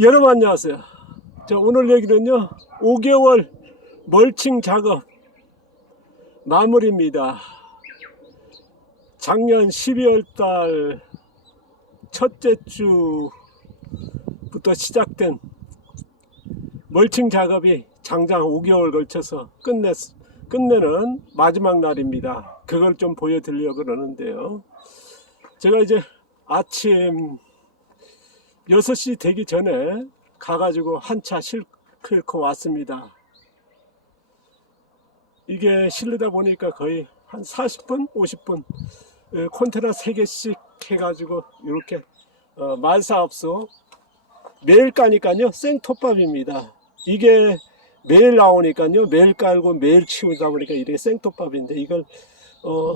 여러분 안녕하세요. 자, 오늘 얘기는요, 5개월 멀칭 작업 마무리입니다. 작년 12월 달 첫째 주부터 시작된 멀칭 작업이 장장 5개월 걸쳐서 끝냈, 끝내는 마지막 날입니다. 그걸 좀 보여드리려고 그러는데요. 제가 이제 아침 6시 되기 전에 가가지고 한 차 실고 왔습니다. 이게 실르다 보니까 거의 한 40분, 50분 에, 콘테나 3개씩 해가지고 이렇게 어, 말사업소 매일 까니까요 생톱밥입니다. 이게 매일 나오니까요 매일 깔고 매일 치우다 보니까 이게 생톱밥인데 이걸 어,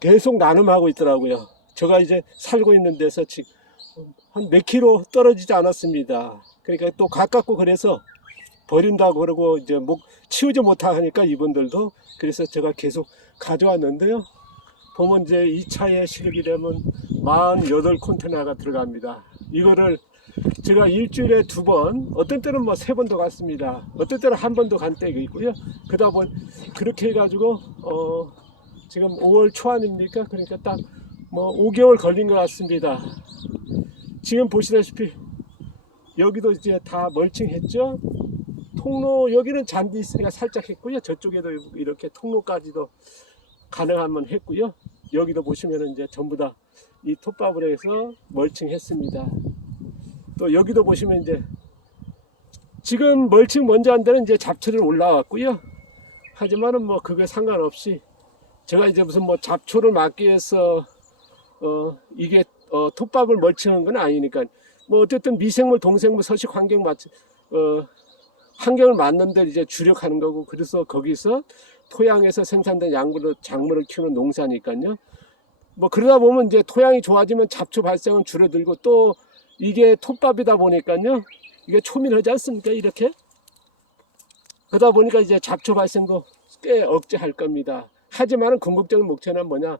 계속 나눔하고 있더라고요. 제가 이제 살고 있는 데서 지금 한 몇 킬로 떨어지지 않았습니다. 그러니까 또 가깝고 그래서 버린다고 그러고 이제 목 치우지 못하니까 이분들도 그래서 제가 계속 가져왔는데요. 보면 이제 이 차에 실으게 되면 48 컨테너가 들어갑니다. 이거를 제가 일주일에 두 번, 어떤 때는 뭐 세 번도 갔습니다. 어떤 때는 한 번도 간 때가 있고요. 그다 보니 그렇게 해가지고 어 지금 5월 초안입니까? 그러니까 딱 뭐 5개월 걸린 것 같습니다. 지금 보시다시피 여기도 이제 다 멀칭했죠. 통로 여기는 잔디 있으니까 살짝 했고요. 저쪽에도 이렇게 통로까지도 가능하면 했고요. 여기도 보시면은 이제 전부 다 이 톱밥을 해서 멀칭했습니다. 또 여기도 보시면 이제 지금 멀칭 먼저 한 데는 이제 잡초를 올라왔고요. 하지만은 뭐 그게 상관없이 제가 이제 무슨 뭐 잡초를 막기 위해서 어 이게 어 톱밥을 멀칭한 건 아니니까 뭐 어쨌든 미생물 동생물 서식 환경 맞 어, 환경을 맞는데 이제 주력하는 거고 그래서 거기서 토양에서 생산된 약물을 작물을 키우는 농사니까요. 뭐 그러다 보면 이제 토양이 좋아지면 잡초 발생은 줄어들고 또 이게 톱밥이다 보니까요. 이게 초민하지 않습니까? 이렇게 그러다 보니까 이제 잡초 발생도 꽤 억제할 겁니다. 하지만은 궁극적인 목표는 뭐냐?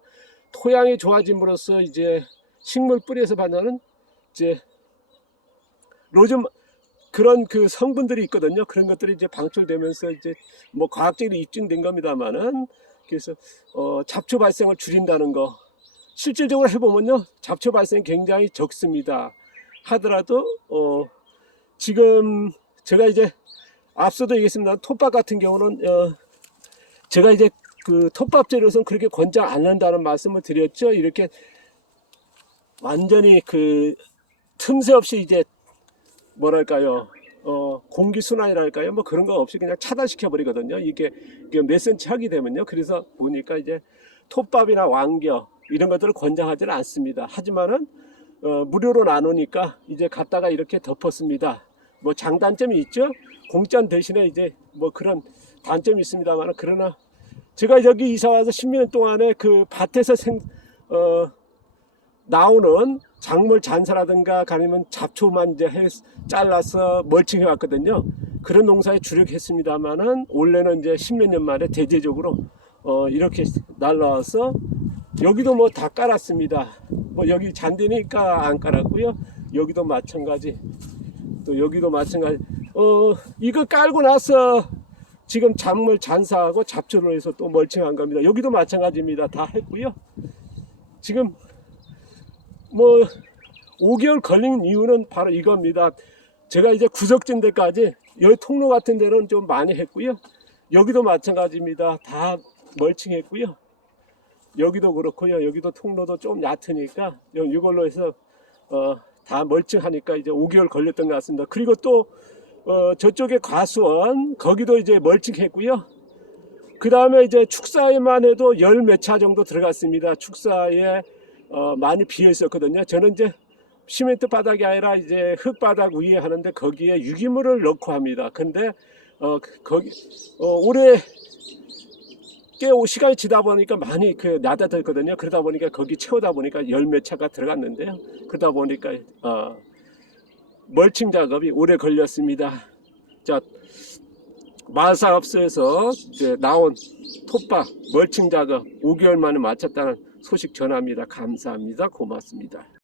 토양이 좋아짐으로써 이제 식물 뿌리에서 받는 이제 로즘 그런 그 성분들이 있거든요. 그런 것들이 이제 방출되면서 이제 뭐 과학적으로 입증된 겁니다만은 그래서 어 잡초 발생을 줄인다는 거 실질적으로 해보면요 잡초 발생 이 굉장히 적습니다. 하더라도 어 지금 제가 이제 앞서도 얘기했습니다. 톱밥 같은 경우는 어 제가 이제 그 톱밥 재료선 그렇게 권장 안 한다는 말씀을 드렸죠. 이렇게 완전히 그 틈새 없이 이제 뭐랄까요? 어 공기 순환이랄까요? 뭐 그런 거 없이 그냥 차단시켜 버리거든요. 이게, 몇 센치 하게 되면요. 그래서 보니까 이제 톱밥이나 왕겨 이런 것들을 권장하지는 않습니다. 하지만은 어, 무료로 나누니까 이제 갖다가 이렇게 덮었습니다. 뭐 장단점이 있죠? 공짜 대신에 이제 뭐 그런 단점이 있습니다만 그러나 제가 여기 이사 와서 10년 동안에 그 밭에서 생, 어, 나오는 작물 잔사라든가 아니면 잡초만 이제 해, 잘라서 멀칭해 왔거든요. 그런 농사에 주력했습니다만은 올해는 이제 십몇 년 만에 대대적으로 어, 이렇게 날라와서 여기도 뭐 다 깔았습니다. 뭐 여기 잔디니까 안 깔았고요. 여기도 마찬가지. 또 여기도 마찬가지. 어 이거 깔고 나서 지금 작물 잔사하고 잡초를 해서 또 멀칭한 겁니다. 여기도 마찬가지입니다. 다 했고요. 지금 뭐 5개월 걸린 이유는 바로 이겁니다. 제가 이제 구석진 데까지 여기 통로 같은 데는 좀 많이 했고요. 여기도 마찬가지입니다. 다 멀칭했고요. 여기도 그렇고요. 여기도 통로도 좀 얕으니까 이걸로 해서 어, 다 멀칭하니까 이제 5개월 걸렸던 것 같습니다. 그리고 또 어, 저쪽에 과수원 거기도 이제 멀칭했고요. 그 다음에 이제 축사에만 해도 열 몇 차 정도 들어갔습니다. 축사에 어, 많이 비어 있었거든요. 저는 이제 시멘트 바닥이 아니라 이제 흙 바닥 위에 하는데 거기에 유기물을 넣고 합니다. 근데 어, 거기 어, 올해 꽤 시간이 지다 보니까 많이 그 낮아졌거든요. 그러다 보니까 거기 채우다 보니까 열 몇 차가 들어갔는데요. 그러다 보니까 어, 멀칭 작업이 오래 걸렸습니다. 자, 마사업소에서 이제 나온 톱밥 멀칭 작업 5개월 만에 마쳤다는 소식 전합니다. 감사합니다. 고맙습니다.